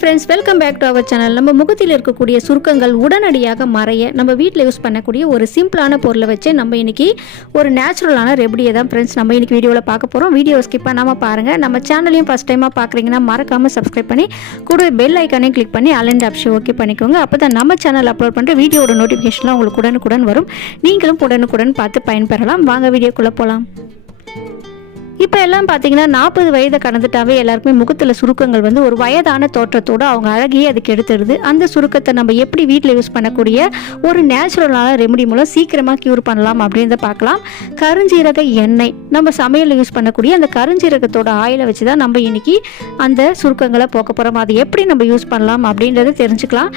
Friends, welcome back to our channel. நம்ம முகத்தில் இருக்கக்கூடிய சுருக்கங்கள் உடனடியாக மறைய நம்ம வீட்டில் யூஸ் பண்ணக்கூடிய ஒரு சிம்பிளான பொருளை வச்சு நம்ம இன்னைக்கு ஒரு நேச்சுரலான ரெமடியை தான் ஃப்ரெண்ட்ஸ் நம்ம இன்னைக்கு வீடியோவில் பார்க்க போகிறோம். வீடியோ ஸ்கிப் பண்ணாமல் பாருங்கள். நம்ம சேனலையும் ஃபஸ்ட் டைமாக பார்க்குறீங்கன்னா மறக்காமல் சப்ஸ்கிரைப் பண்ணி கூட பெல் ஐக்கானையும் கிளிக் பண்ணி அலண்ட் ஆப்ஷன் ஓகே பண்ணிக்கோங்க. அப்போ தான் நம்ம சேனல் அப்லோட் பண்ணுற வீடியோட நோட்டிஃபிகேஷன்லாம் உங்களுக்கு உடனுக்குடன் வரும். நீங்களும் உடனுக்குடன் பார்த்து பயன்பெறலாம். வாங்க வீடியோக்குள்ளே போகலாம். இப்போ எல்லாம் பார்த்தீங்கன்னா 40 வயதை கடந்துட்டாவே எல்லாருக்குமே முகத்தில் சுருக்கங்கள் வந்து ஒரு வயதான தோற்றத்தோடு அவங்க அழகையே அதுக்கு எடுத்துடுது. அந்த சுருக்கத்தை நம்ம எப்படி வீட்டில் யூஸ் பண்ணக்கூடிய ஒரு நேச்சுரலான ரெமடி மூலம் சீக்கிரமாக க்யூர் பண்ணலாம் அப்படின்றத பார்க்கலாம். கருஞ்சீரக எண்ணெய், நம்ம சமையலில் யூஸ் பண்ணக்கூடிய அந்த கருஞ்சீரகத்தோட ஆயிலை வச்சு தான் நம்ம இன்னைக்கு அந்த சுருக்கங்களை போக்க போகிறோம். அது எப்படி நம்ம யூஸ் பண்ணலாம் அப்படின்றத தெரிஞ்சுக்கலாம்.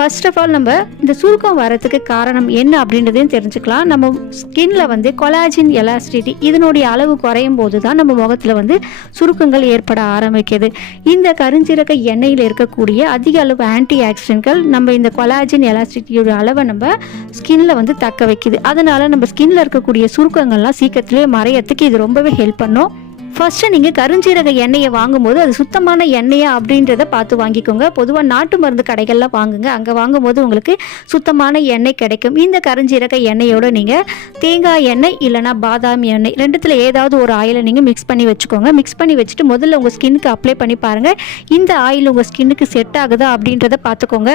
ஃபர்ஸ்ட் ஆஃப் ஆல் நம்ம இந்த சுருக்கம் வரத்துக்கு காரணம் என்ன அப்படின்றதையும் தெரிஞ்சுக்கலாம். நம்ம ஸ்கின்ல வந்து கொலாஜின் எலாஸ்டிசிட்டி இதனுடைய அளவு குறையும் போது தான் நம்ம முகத்தில் வந்து சுருக்கங்கள் ஏற்பட ஆரம்பிக்குது. இந்த கருஞ்சீரக எண்ணெயில் இருக்கக்கூடிய அதிக அளவு ஆன்டி ஆக்சிடென்ட்கள் நம்ம இந்த கொலாஜின் எலாஸ்டிசிட்டியோட அளவை நம்ம ஸ்கின்ல வந்து தக்க வைக்குது. அதனால நம்ம ஸ்கின்ல இருக்கக்கூடிய சுருக்கங்கள்லாம் சீக்கிரத்திலேயே மறையறதுக்கு இது ரொம்பவே ஹெல்ப் பண்ணும். ஃபர்ஸ்ட்டு நீங்கள் கருஞ்சீரக எண்ணெயை வாங்கும்போது அது சுத்தமான எண்ணெயா அப்படின்றத பார்த்து வாங்கிக்கோங்க. பொதுவாக நாட்டு மருந்து கடைகளில் வாங்குங்க. அங்கே வாங்கும்போது உங்களுக்கு சுத்தமான எண்ணெய் கிடைக்கும். இந்த கருஞ்சீரக எண்ணெயோடு நீங்கள் தேங்காய் எண்ணெய் இல்லைனா பாதாம் எண்ணெய் ரெண்டுத்தில் ஏதாவது ஒரு ஆயிலை நீங்கள் மிக்ஸ் பண்ணி வச்சுக்கோங்க. மிக்ஸ் பண்ணி வச்சுட்டு முதல்ல உங்கள் ஸ்கின்னுக்கு அப்ளை பண்ணி பாருங்கள். இந்த ஆயில் உங்கள் ஸ்கின்னுக்கு செட் ஆகுதா அப்படின்றத பார்த்துக்கோங்க.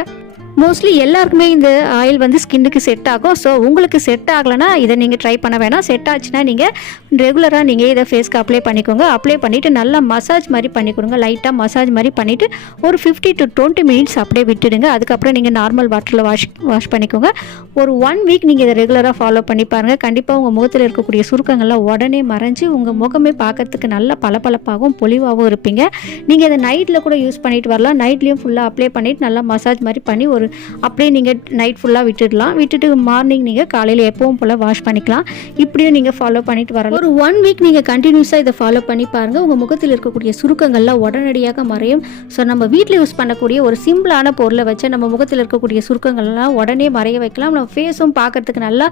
மோஸ்ட்லி எல்லாருக்குமே இந்த ஆயில் வந்து ஸ்கின்னுக்கு செட் ஆகும். ஸோ உங்களுக்கு செட் ஆகலைன்னா இதை நீங்கள் ட்ரை பண்ண வேணாம். செட் ஆச்சுன்னா நீங்கள் ரெகுலராக நீங்கள் இதை ஃபேஸ்க்கு அப்ளை பண்ணிக்கோங்க. அப்ளை பண்ணிவிட்டு நல்லா மசாஜ் மாதிரி பண்ணி கொடுங்க. லைட்டாக மசாஜ் மாதிரி பண்ணிவிட்டு ஒரு 50 to 20 மினிட்ஸ் அப்படியே விட்டுடுங்க. அதுக்கப்புறம் நீங்கள் நார்மல் வாட்டரில் வாஷ் பண்ணிக்கோங்க. ஒரு 1 வீக் நீங்கள் இதை ரெகுலராக ஃபாலோ பண்ணி பாருங்கள். கண்டிப்பாக உங்கள் முகத்தில் இருக்கக்கூடிய சுருக்கங்கள்லாம் உடனே மறைஞ்சு உங்கள் முகமே பார்க்கறதுக்கு நல்ல பளபளப்பாகவும் பொலிவாகவும் இருப்பீங்க. நீங்கள் இதை நைட்டில் கூட யூஸ் பண்ணிட்டு வரலாம். நைட்லேயும் ஃபுல்லாக அப்ளை பண்ணிவிட்டு நல்லா மசாஜ் மாதிரி பண்ணி அப்படியே நீங்கள் நைட் ஃபுல்லாக விட்டுட்டு மார்னிங் நீங்கள் காலையில் எப்பவும் போல் வாஷ் பண்ணிக்கலாம். இப்படியும் நீங்கள் ஃபாலோ பண்ணிட்டு வரலாம். ஒரு 1 வீக் நீங்கள் கண்டினியூஸாக இதை ஃபாலோ பண்ணி பாருங்கள். உங்கள் முகத்தில் இருக்கக்கூடிய சுருக்கங்கள்லாம் உடனடியாக மறையும். ஸோ நம்ம வீட்டில் யூஸ் பண்ணக்கூடிய ஒரு சிம்பிளான பொருளை வச்சு நம்ம முகத்தில் இருக்கக்கூடிய சுருக்கங்கள்லாம் உடனே மறைய வைக்கலாம். நம்ம ஃபேஸும் பார்க்கறதுக்கு நல்லா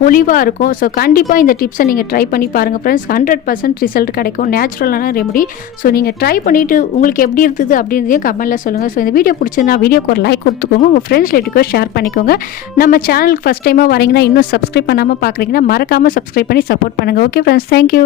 பொலிவாக இருக்கும். ஸோ கண்டிப்பாக இந்த டிப்ஸை நீங்கள் ட்ரை பண்ணி பாருங்கள் ஃப்ரெண்ட்ஸ். 100% ரிசல்ட் கிடைக்கும். நேச்சுரலான ரெமடி. ஸோ நீங்கள் ட்ரை பண்ணிவிட்டு உங்களுக்கு எப்படி இருக்குது அப்படின்றதையும் கமெண்ட்டில் சொல்லுங்கள். ஸோ இந்த வீடியோ பிடிச்சிருந்தா வீடியோக்கு ஒரு லைக் கொடுத்துக்கோங்க. உங்கள் ஃப்ரெண்ட்ஸ் ரிலேட்டிவ்க்கு ஷேர் பண்ணிக்கோங்க. நம்ம சேனலுக்கு ஃபஸ்ட் டைமாக வரீங்கன்னா இன்னும் சப்ஸ்கிரைப் பண்ணாமல் பார்க்குறீங்கன்னா மறக்காமல் சப்ஸ்கிரைப் பண்ணி சப்போர்ட் பண்ணுங்கள். Okay friends, thank you.